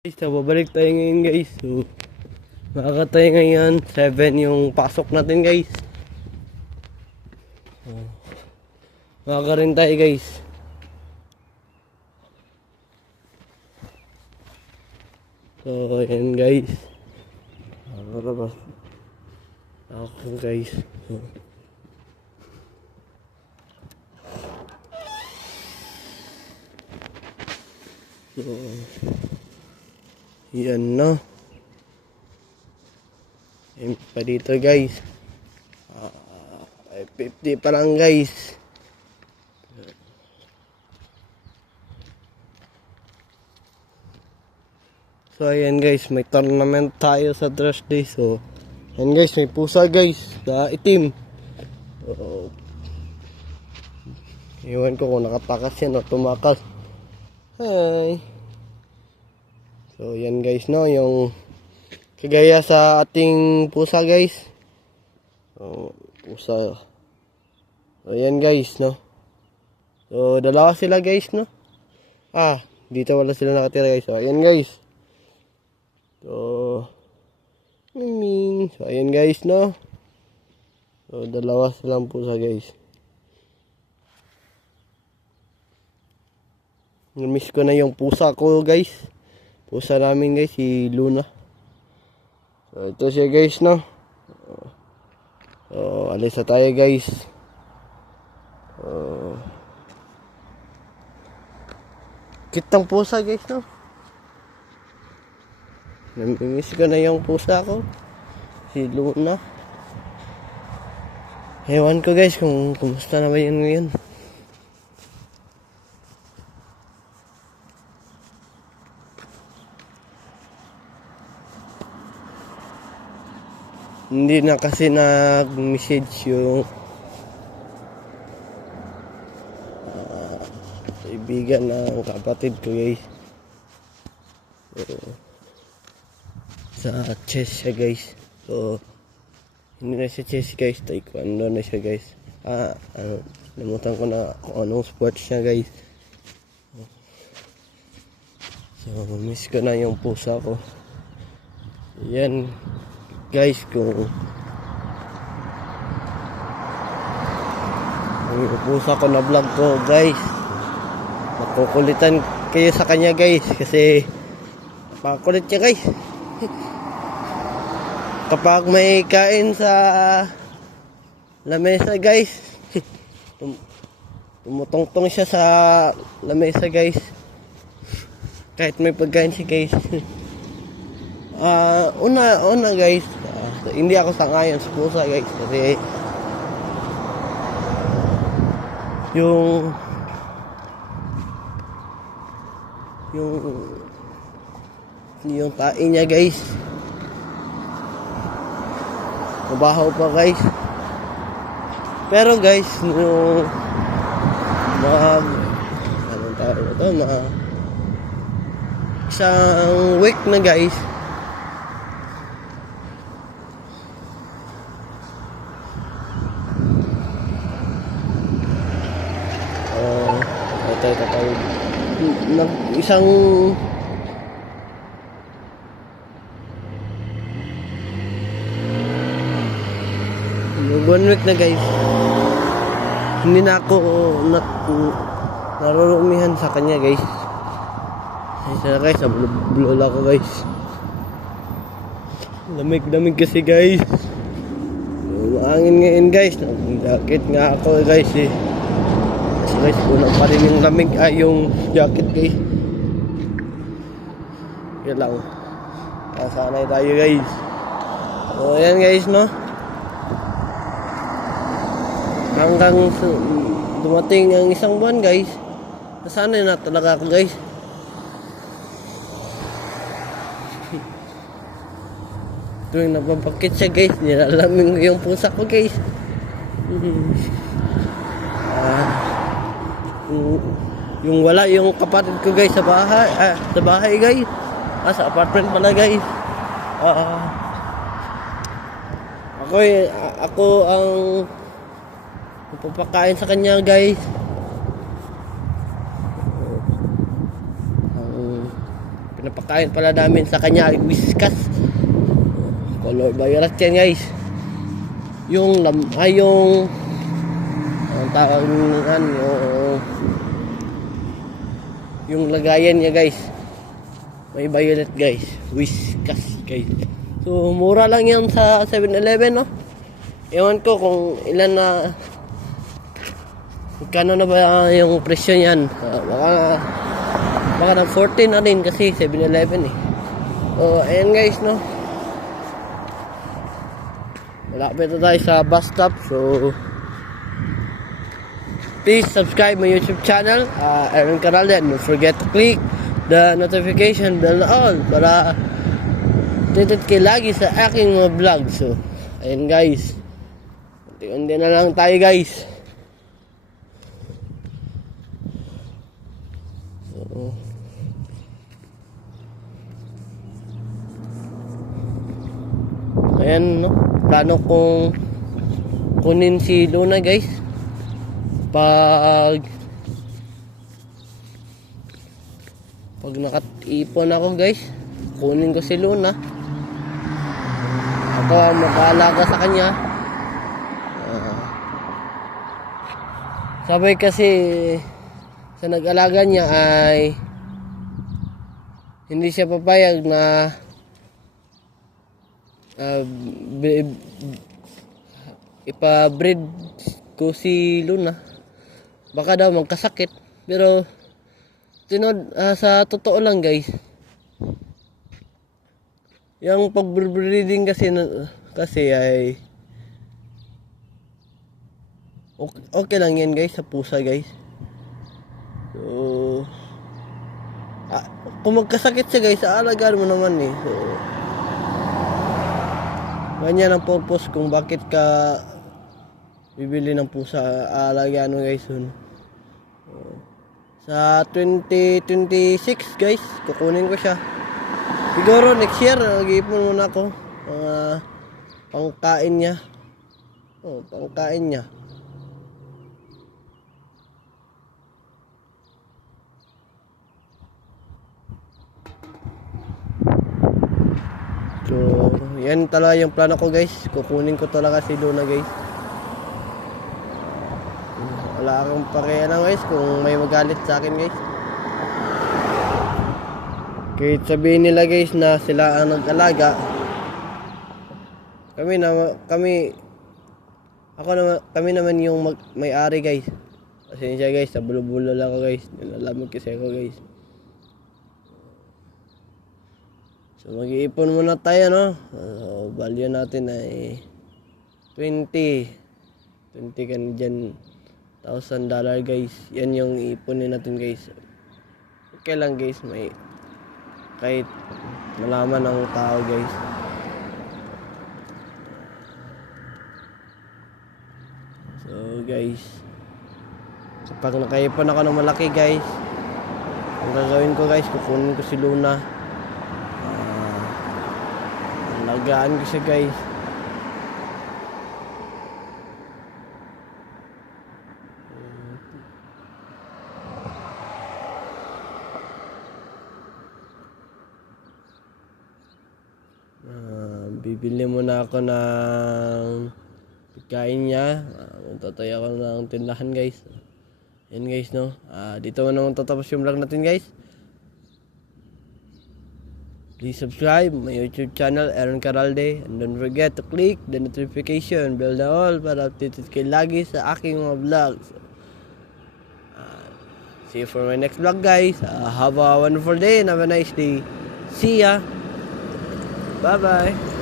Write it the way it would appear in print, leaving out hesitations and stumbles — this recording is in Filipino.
Guys, babalik tayo ngayon guys. So, makakatay ngayon 7 yung pasok natin guys. So, makaka rin tayo guys. So, ayan guys. Makakarapas ako guys. So, yan no. Ayan pa dito guys. 50 pa lang guys. So ayan guys, may tournament tayo sa Thursday. So ayan guys, may pusa guys sa itim. Iwan ko kung nakatakas yan o tumakas. Hi. So yan guys no, yung kagaya sa ating pusa guys. So pusa. So yan guys no. So dalawa sila guys no. Dito wala sila nakatira guys. So ayan guys. So ayan guys no. So dalawa silang pusa guys. Namiss ko na yung pusa ko guys. Pusa namin guys, si Luna. So ito siya guys no. So alis na tayo guys. Kitang pusa guys no. Namimiss ko na yung pusa ko, si Luna. Ewan ko guys kung kumusta naman yun ngayon. Hindi na kasi nag-message yung kaibigan ng kapatid ko guys. So, sa chess siya guys. So hindi na siya chess guys, taekwondo na siya guys. Namutan ko na kung anong sports siya guys. So miss ko na yung pusa ko. Yan guys, kung yung pusa ko na vlog ko guys, makukulitan kayo sa kanya guys, kasi pakulit niya guys. Kapag may kain sa lamesa guys, tumutungtong siya sa lamesa guys, kahit may pagkain siya guys. Una guys, hindi ako sangayon sa pusa guys, kasi yung tae niya guys, mabaho pa guys. Pero guys, yung anong tawag ito, isang week na guys, isang one week na guys, hindi na ako narurumihan sa kanya guys. Isa guys, blula ko guys. Lamig kasi guys. Maangin ngayon guys, nag-jacket nga ako guys eh. Kasi guys, unang pa rin yung lamig, yung jacket guys. Yan lang. Sanay tayo guys. So ayan guys no. Hanggang dumating ang isang buwan guys, nasanay na talaga ako guys. Tuwing napapakit siya guys, nilalamig ko yung pusa ko guys. Yung wala yung kapatid ko guys sa bahay guys, sa apartment pala guys. Ako ang papakain sa kanya guys. Ang pagkain pala namin sa kanya ay whiskas. Color violet yan guys. Yung ang tawag yan, yung lagayan niya guys. May violet guys. Whiskas guys. So mura lang yan sa 7-Eleven, no? Ewan ko kung ilan na, kano na ba yung presyo niyan. Baka na 14 na rin kasi 7-Eleven eh. So ayan guys, no? Malapit na tayo sa bus stop. So please subscribe my YouTube channel, Aaron Caralde, and don't forget to click the notification bell na all para updated kayo lagi sa aking mga vlog. So ayun guys, unti-unti na lang tayo guys. So, ayan, no? Plano kong kunin si Luna guys. Pag nakatipon ako guys, kunin ko si Luna. Ako ang makaalaga sa kanya. Sabay kasi sa nag-alaga niya ay hindi siya papayag na ipa-breed ko si Luna. Baka daw magkasakit. Pero sa totoo lang guys, yung pag-breeding kasi ay okay lang yan guys sa pusa guys. So kung magkasakit siya guys, aalagaan mo naman eh. So ganyan ang purpose kung bakit ka bibili ng pusa, aalagaan mo guys. Sa 2026 guys, kukunin ko siya. Siguro next year, mag-iipon muna ako. Pangkain niya. Pangkain niya. So, yan talaga yung plano ko guys. Kukunin ko talaga si Luna guys. Wala akong pakialam guys kung may magalit sa akin guys. Kahit sabihin nila guys na sila ang nag-alaga, kami naman yung may-ari guys. Pasensya guys, sa bulo-bulo lang ako guys. Nilalamig kasi ako guys. So mag-iipon muna tayo, no? So, value natin ay $20 Canadian $1,000 guys. Yan yung iipunin natin guys. Okay lang guys, may kahit malaman ng tao guys. So guys, kapag nakaipon ako ng malaki guys, ang gagawin ko guys, kukunin ko si Luna. Alagaan ko siya guys. Bibili muna ako ng pagkain niya. Magtatay ako ng tindahan guys. Yan guys, no? Dito mo naman tatapos yung vlog natin guys. Please subscribe my YouTube channel, Aaron Caralde, and don't forget to click the notification bell na all para updated kayo lagi sa aking mga vlogs. See you for my next vlog guys. Have a wonderful day and have a nice day. See ya. Bye bye.